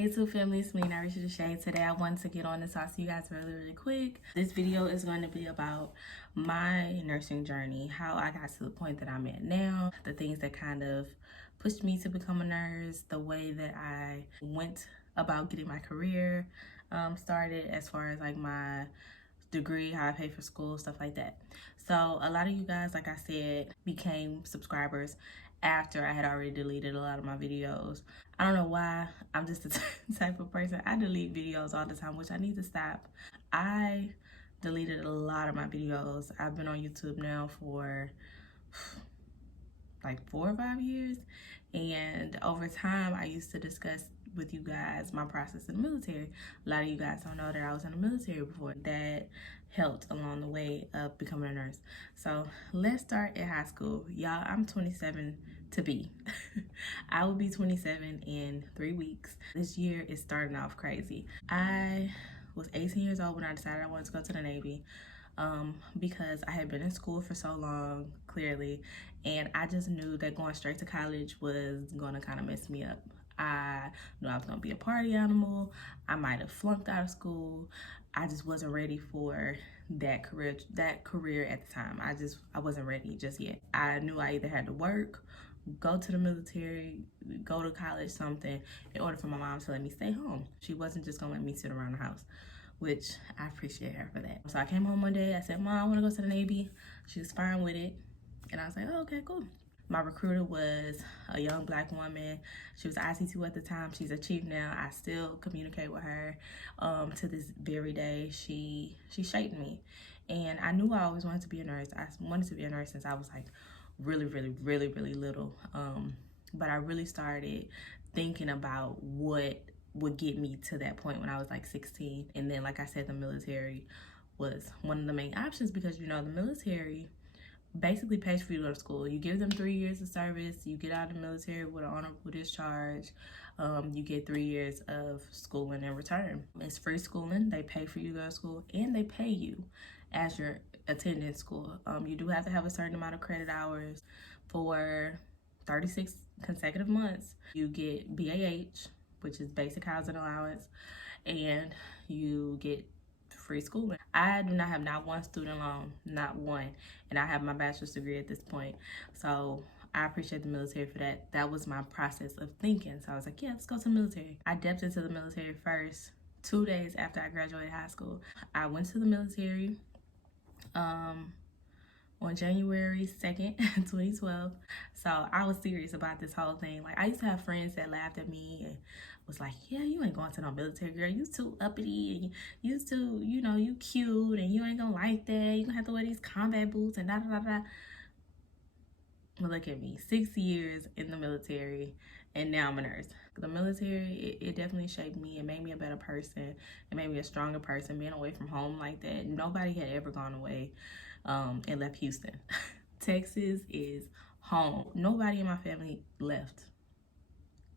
Hey YouTube family, it's me, Narisha the Shade. Today I wanted to get on and talk to you guys really quick. This video is going to be about my nursing journey, how I got to the point that I'm at now, the things that kind of pushed me to become a nurse, the way that I went about getting my career started as far as like my degree, how I paid for school, stuff like that. So a lot of you guys, like I said, became subscribers after I had already deleted a lot of my videos. I don't know why. I'm just the type of person. I delete videos all the time, which I need to stop. I deleted a lot of my videos. I've been on YouTube now for like 4 or 5 years. And over time, I used to discuss with you guys my process in the military. A lot of you guys don't know that I was in the military before. That helped along the way of becoming a nurse. So let's start at high school. Y'all, I'm 27 to be. I will be 27 in 3 weeks. This year is starting off crazy. I was 18 years old when I decided I wanted to go to the Navy. Because I had been in school for so long, clearly, and I just knew that going straight to college was going to kind of mess me up. I knew I was going to be a party animal. I might have flunked out of school. I just wasn't ready for that career at the time. I wasn't ready just yet. I knew I either had to work, go to the military, go to college, something, in order for my mom to let me stay home. She wasn't just going to let me sit around the house, which I appreciate her for that. So I came home one day, I said, Mom, I wanna go to the Navy. She was fine with it. And I was like, oh, okay, cool. My recruiter was a young Black woman. She was IC2 at the time. She's a chief now. I still communicate with her to this very day. She shaped me. And I knew I always wanted to be a nurse. I wanted to be a nurse since I was like really little. But I really started thinking about what would get me to that point when I was like 16. And then, like I said, the military was one of the main options because, you know, the military basically pays for you to go to school. You give them 3 years of service, you get out of the military with an honorable discharge, you get 3 years of schooling in return. It's free schooling, they pay for you to go to school, and they pay you as you're attending school. You do have to have a certain amount of credit hours for 36 consecutive months. You get BAH, which is basic housing allowance, and you get free schooling. I do not have not one student loan, not one, and I have my bachelor's degree at this point. So I appreciate the military for that. That was my process of thinking. So I was like, yeah, let's go to the military. I dipped into the military first 2 days after I graduated high school. I went to the military on January 2nd, 2012. So I was serious about this whole thing. Like, I used to have friends that laughed at me and was like, yeah, you ain't going to no military, girl. You too uppity and you too, you know, you cute and you ain't gonna like that. You gonna have to wear these combat boots and da-da-da-da. But look at me, 6 years in the military and now I'm a nurse. The military, it definitely shaped me. It made me a better person. It made me a stronger person. Being away from home like that, nobody had ever gone away and left Houston. Texas is home. Nobody in my family left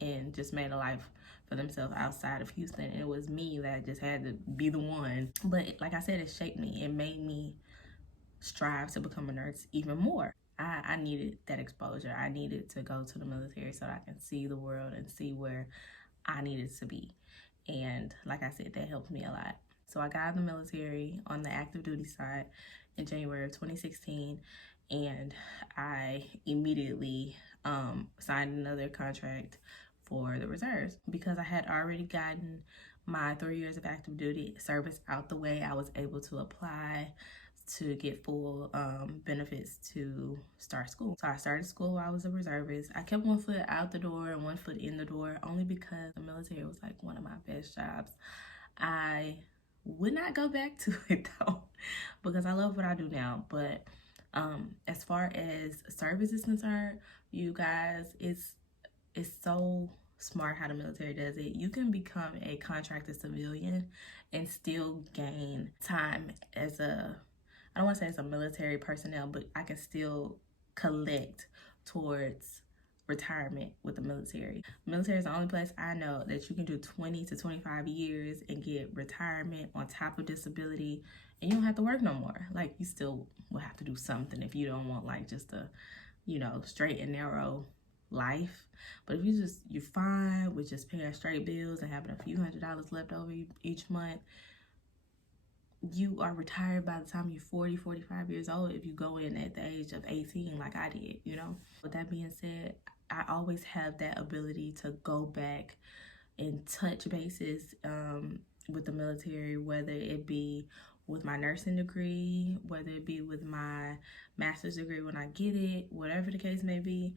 and just made a life for themselves outside of Houston. And it was me that just had to be the one. But like I said, it shaped me. It made me strive to become a nurse even more. I needed that exposure. I needed to go to the military so that I can see the world and see where I needed to be. And like I said, that helped me a lot. So I got out of the military on the active duty side in January of 2016, and I immediately signed another contract for the reserves because I had already gotten my 3 years of active duty service out the way. I was able to apply to get full benefits to start school. So I started school while I was a reservist. I kept one foot out the door and one foot in the door only because the military was like one of my best jobs. I would not go back to it though because I love what I do now. But as far as service is concerned, you guys, it's so smart how the military does it. You can become a contracted civilian and still gain time as I don't want to say as a military personnel, but I can still collect towards retirement with the military. Military is the only place I know that you can do 20 to 25 years and get retirement on top of disability, and you don't have to work no more. Like, you still will have to do something if you don't want like just a, you know, straight and narrow life. But if you're fine with just paying straight bills and having a few $100s left over each month, you are retired by the time you're 40, 45 years old if you go in at the age of 18 like I did, you know? With that being said, I always have that ability to go back and touch bases with the military, whether it be with my nursing degree, whether it be with my master's degree when I get it, whatever the case may be.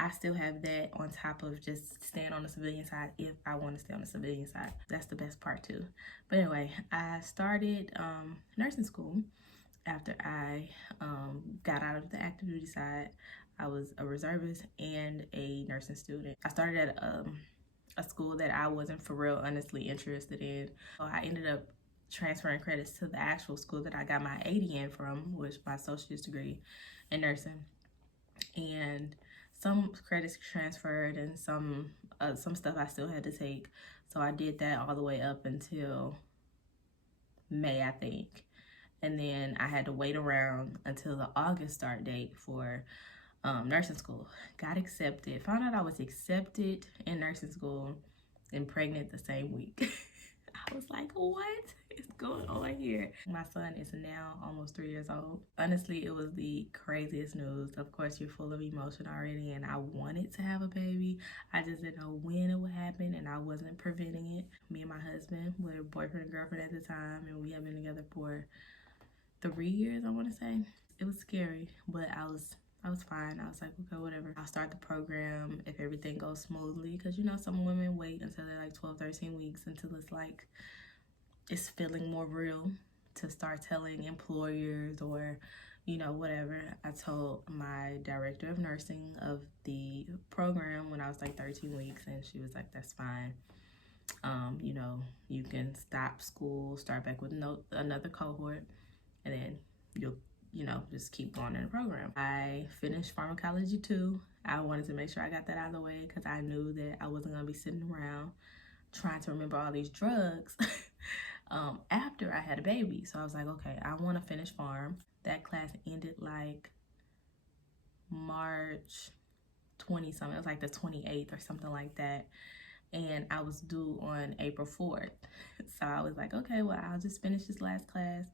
I still have that on top of just staying on the civilian side if I want to stay on the civilian side. That's the best part too. But anyway, I started nursing school after I got out of the active duty side. I was a reservist and a nursing student. I started at a school that I wasn't for real honestly interested in. So I ended up transferring credits to the actual school that I got my ADN from, which my associate's degree in nursing. And some credits transferred and some stuff I still had to take. So I did that all the way up until May, I think. And then I had to wait around until the August start date for nursing school. Got accepted, found out I was accepted in nursing school and pregnant the same week. I was like, what is going on here? My son is now almost 3 years old. Honestly, it was the craziest news. Of course, you're full of emotion already, and I wanted to have a baby. I just didn't know when it would happen, and I wasn't preventing it. Me and my husband were boyfriend and girlfriend at the time, and we have been together for 3 years, I want to say. It was scary, but I was fine. I was like, okay, whatever. I'll start the program if everything goes smoothly. Because, you know, some women wait until they're like 12, 13 weeks until it's like, it's feeling more real to start telling employers or, you know, whatever. I told my director of nursing of the program when I was like 13 weeks, and she was like, that's fine. You know, you can stop school, start back with another cohort, and then you'll, you know, just keep going in the program. I finished pharmacology too. I wanted to make sure I got that out of the way because I knew that I wasn't gonna be sitting around trying to remember all these drugs after I had a baby. So I was like, okay, I want to finish pharm. That class ended like March 20 something. It was like the 28th or something like that. And I was due on April 4th. So I was like, okay, well, I'll just finish this last class.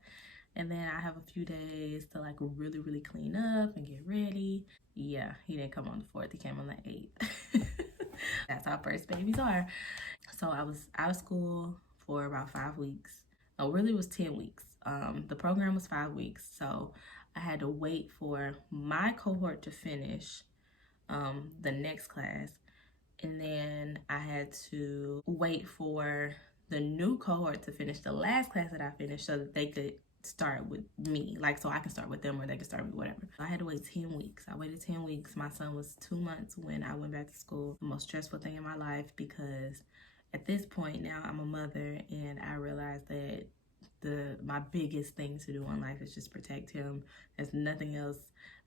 And then I have a few days to like really, really clean up and get ready. Yeah, he didn't come on the 4th. He came on the 8th. That's how first babies are. So I was out of school for about 5 weeks. No, really it was 10 weeks. The program was 5 weeks. So I had to wait for my cohort to finish the next class. And then I had to wait for the new cohort to finish the last class that I finished so that they could start with me, like so I can start with them or they could start with whatever. I had to wait 10 weeks. I waited 10 weeks. My son was 2 months when I went back to school. The most stressful thing in my life because at this point now I'm a mother and I realized that my biggest thing to do in life is just protect him. There's nothing else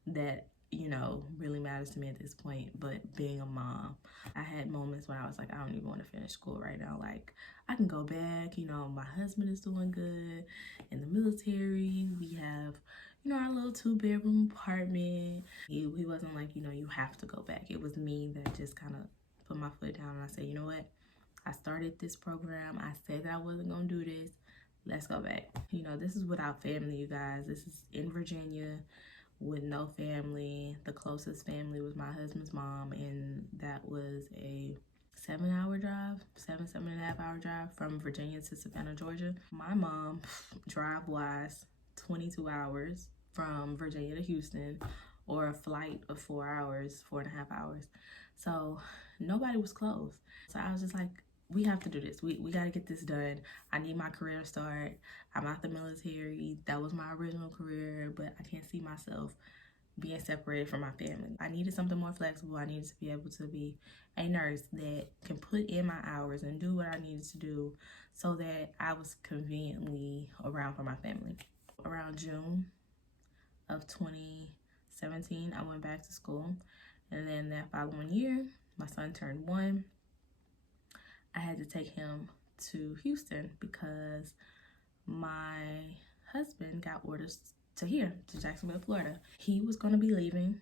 that, you know, really matters to me at this point but being a mom. I had moments when I was like, I don't even want to finish school right now. Like, I can go back, you know, my husband is doing good in the military. We have, you know, our little 2-bedroom apartment. He wasn't like, you know, you have to go back. It was me that just kind of put my foot down and I said, you know what? I started this program. I said that I wasn't going to do this. Let's go back. You know, this is without family, you guys. This is in Virginia with no family. The closest family was my husband's mom, and that was a 7-hour drive, 7.5 hour drive from Virginia to Savannah, Georgia. My mom, drive-wise, 22 hours from Virginia to Houston, or a flight of 4 hours, 4.5 hours. So nobody was close. So I was just like, we have to do this. We got to get this done. I need my career to start. I'm out the military. That was my original career, but I can't see myself being separated from my family. I needed something more flexible. I needed to be able to be a nurse that can put in my hours and do what I needed to do so that I was conveniently around for my family. Around June of 2017, I went back to school. And then that following year, my son turned 1. I had to take him to Houston because my husband got orders to here, to Jacksonville, Florida. He was going to be leaving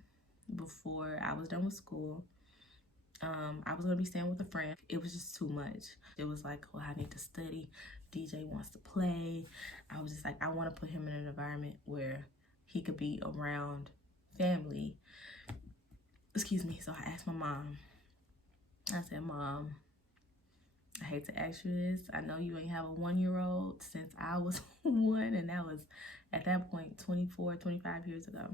before I was done with school. I was gonna be staying with a friend. It was just too much. It was like, well, I need to study. DJ wants to play. I was just like, I want to put him in an environment where he could be around family. Excuse me. So I asked my mom. I said, Mom, I hate to ask you this. I know you ain't have a 1-year-old since I was one, and that was at that point 24, 25 years ago.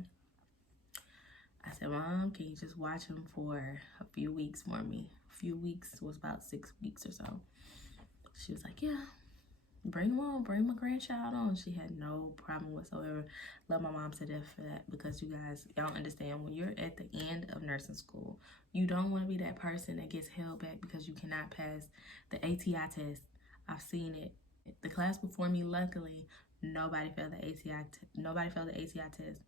I said, Mom, can you just watch him for a few weeks for me? A few weeks was about 6 weeks or so. She was like, yeah, bring him on, bring my grandchild on. She had no problem whatsoever. Love my mom to death for that, because you guys, y'all understand, when you're at the end of nursing school, you don't want to be that person that gets held back because you cannot pass the ATI test. I've seen it. The class before me, luckily, nobody failed the ATI test.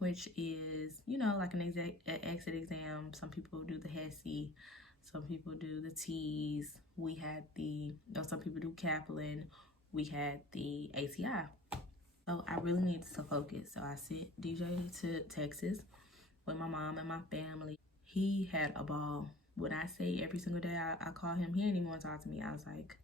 Which is, you know, like an exit exam. Some people do the HESI, some people do the T's. We had some people do Kaplan. We had the ATI. So I really needed to focus. So I sent DJ to Texas with my mom and my family. He had a ball. When I say every single day I call him, he didn't even want to talk to me. I was like,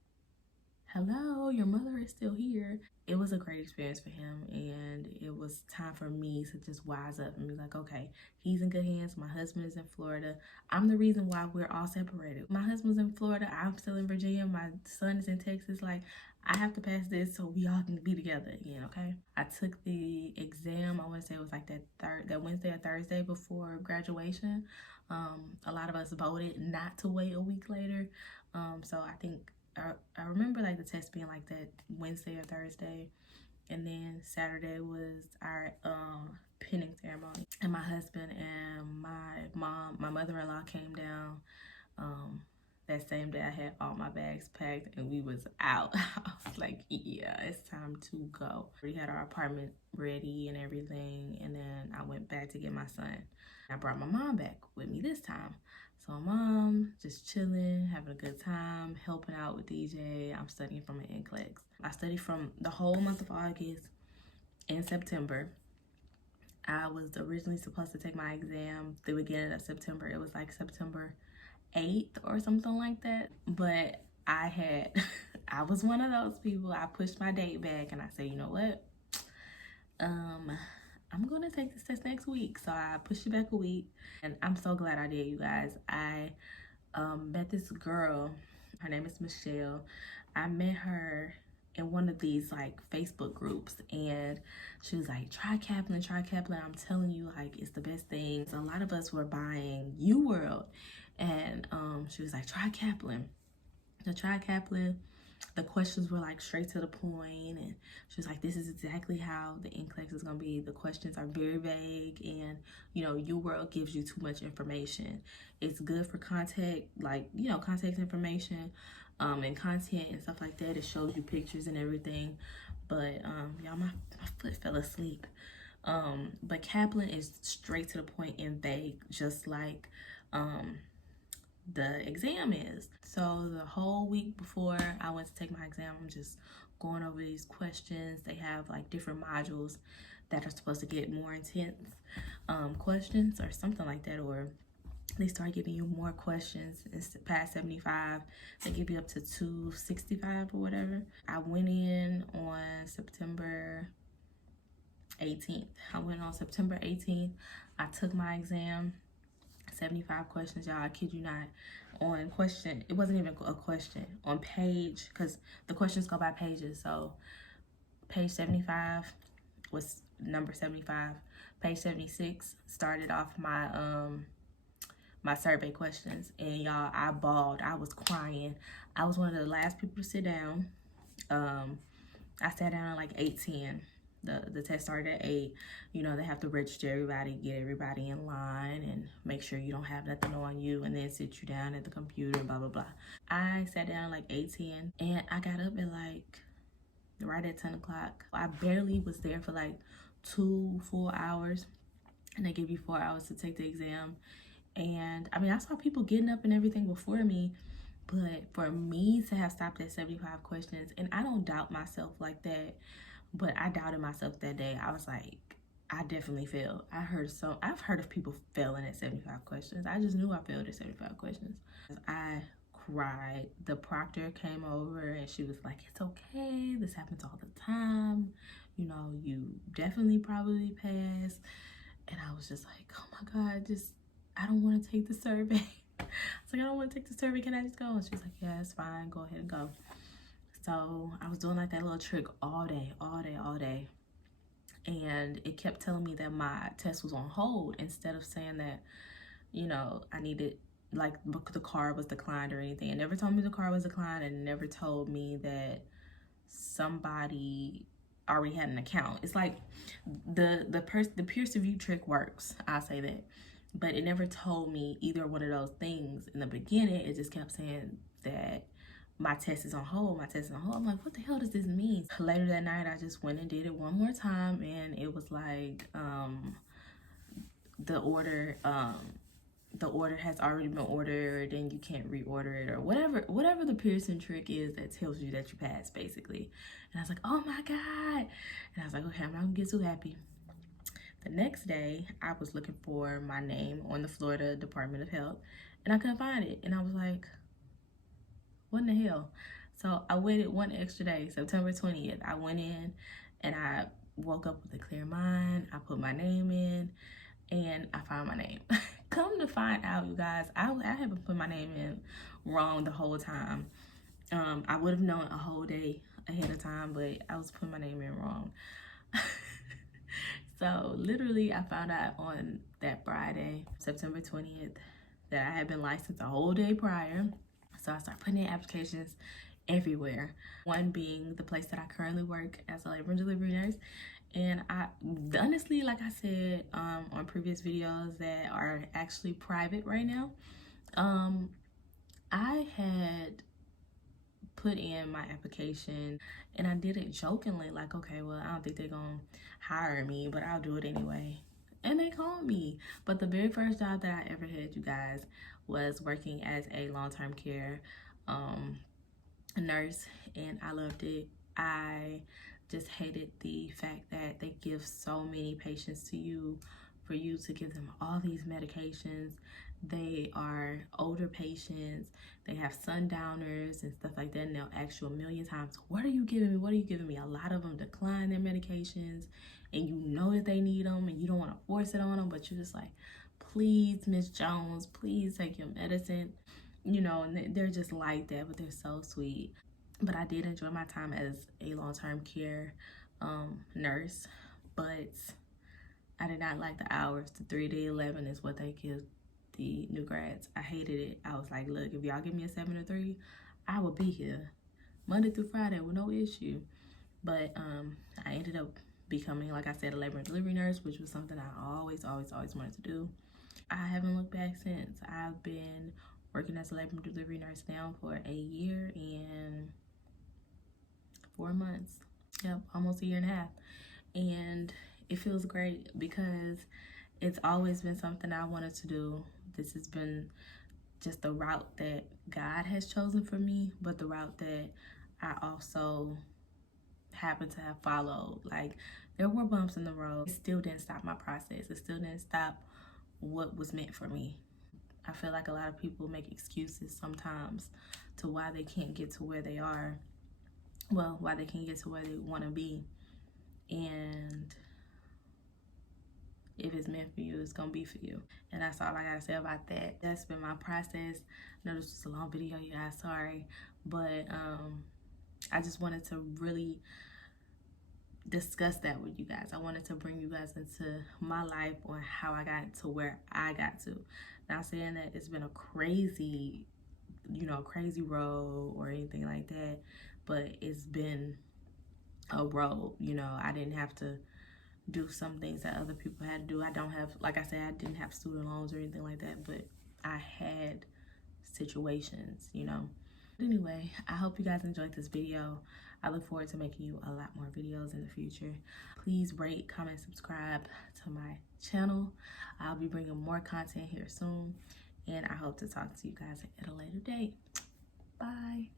hello, your mother is still here. It was a great experience for him, and it was time for me to just wise up and be like, okay, he's in good hands. My husband is in Florida. I'm the reason why we're all separated. My husband's in Florida. I'm still in Virginia. My son is in Texas. Like, I have to pass this so we all can be together again, okay? I took the exam. I want to say it was like that Wednesday or Thursday before graduation. A lot of us voted not to wait a week later. So I think I remember like the test being like that Wednesday or Thursday, and then Saturday was our pinning ceremony. And my husband and my mother-in-law came down. That same day I had all my bags packed and we was out. I was like, yeah, it's time to go. We had our apartment ready and everything, and then I went back to get my son. I brought my mom back with me this time. So mom, just chilling, having a good time, helping out with DJ. I'm studying from an NCLEX. I studied from the whole month of August and September. I was originally supposed to take my exam the beginning of September. It was like September 8th or something like that. But I was one of those people. I pushed my date back and I said, you know what? I'm gonna take this test next week. So I pushed it back a week, and I'm so glad I did, you guys. I met this girl. Her name is Michelle. I met her in one of these like Facebook groups, and she was like, try Kaplan, try Kaplan. I'm telling you, like, it's the best thing. So a lot of us were buying UWorld, and she was like, try Kaplan. So try Kaplan. The questions were like straight to the point, and she was like, this is exactly how the NCLEX is going to be. The questions are very vague, and you know, UWorld gives you too much information. It's good for contact, like, you know, contact information and content and stuff like that. It shows you pictures and everything, but y'all, my foot fell asleep. But Kaplan is straight to the point and vague, just like the exam is. So the whole week before I went to take my exam, I'm just going over these questions. They have like different modules that are supposed to get more intense questions or something like that, or they start giving you more questions. It's past 75, they give you up to 265 or whatever. I went in on September 18th. I took my exam. 75 questions, y'all. I kid you not. On question, it wasn't even a question. On page, because the questions go by pages. So page 75 was number 75. Page 76 started off my my survey questions, and y'all, I bawled. I was crying. I was one of the last people to sit down. I sat down at like 8:10. The test started at 8. You know, they have to register everybody, get everybody in line, and make sure you don't have nothing on you, and then sit you down at the computer, blah, blah, blah. I sat down at like 8:10, and I got up at like right at 10 o'clock. I barely was there for like 2 full hours, and they give you 4 hours to take the exam. And I mean, I saw people getting up and everything before me, but for me to have stopped at 75 questions, and I don't doubt myself like that, but I doubted myself that day. I was like, I definitely failed. I've heard of people failing at 75 questions. I just knew I failed at 75 questions. I cried. The proctor came over and she was like, it's okay. This happens all the time. You know, you definitely probably passed. And I was just like, oh my God, I don't want to take the survey. I was like, I don't want to take the survey. Can I just go? And she was like, yeah, it's fine. Go ahead and go. So I was doing like that little trick all day. And it kept telling me that my test was on hold instead of saying that, you know, I needed, like, the card was declined or anything. It never told me the card was declined, and it never told me that somebody already had an account. It's like the pierce to view trick works, I'll say that. But it never told me either one of those things in the beginning. It just kept saying that my test is on hold, I'm like, what the hell does this mean? Later that night, I just went and did it one more time, and it was like, the order has already been ordered and you can't reorder it, or whatever the Pearson trick is that tells you that you passed, basically. And I was like, oh my God. And I was like, okay, I'm not gonna get too happy. The next day, I was looking for my name on the Florida Department of Health, and I couldn't find it. And I was like, what in the hell? So I waited one extra day, September 20th. I went in and I woke up with a clear mind. I put my name in and I found my name. Come to find out, you guys, I haven't put my name in wrong the whole time. I would have known a whole day ahead of time, but I was putting my name in wrong. So literally I found out on that Friday, September 20th, that I had been licensed a whole day prior. So I started putting in applications everywhere. One being the place that I currently work as a labor and delivery nurse. And I honestly, like I said on previous videos that are actually private right now, I had put in my application and I did it jokingly, like, okay, well, I don't think they're gonna hire me, but I'll do it anyway. And they called me. But the very first job that I ever had, you guys, was working as a long-term care nurse, and I loved it. I just hated the fact that they give so many patients to you for you to give them all these medications. They are older patients, they have sundowners and stuff like that, and they'll ask you a million times, what are you giving me? What are you giving me? A lot of them decline their medications, and you know that they need them, and you don't want to force it on them, but you're just like, please, Miss Jones, please take your medicine. You know, and they're just like that, but they're so sweet. But I did enjoy my time as a long-term care nurse, but I did not like the hours. The 3 to 11 is what they give the new grads. I hated it. I was like, look, if y'all give me a 7 to 3, I will be here Monday through Friday with no issue. But I ended up becoming, like I said, a labor and delivery nurse, which was something I always wanted to do. I haven't looked back since. I've been working as a labor and delivery nurse now for a year and 4 months. Yep, almost a year and a half. And it feels great because it's always been something I wanted to do. This has been just the route that God has chosen for me, but the route that I also happen to have followed. Like, there were bumps in the road. It still didn't stop my process. It still didn't stop what was meant for me. I feel like a lot of people make excuses sometimes to why they can't get to where they are. Well, why they can't get to where they want to be. And if it's meant for you, it's gonna be for you. And that's all I gotta say about that. That's been my process. I know this was a long video, you guys, sorry. But I just wanted to really discuss that with you guys. I wanted to bring you guys into my life on how I got to where I got to. Not saying that it's been a crazy, crazy road or anything like that, but it's been a road. I didn't have to do some things that other people had to do. I don't have, like I said, I didn't have student loans or anything like that, but I had situations, Anyway, I hope you guys enjoyed this video. I look forward to making you a lot more videos in the future. Please rate, comment, subscribe to my channel. I'll be bringing more content here soon, and I hope to talk to you guys at a later date. Bye.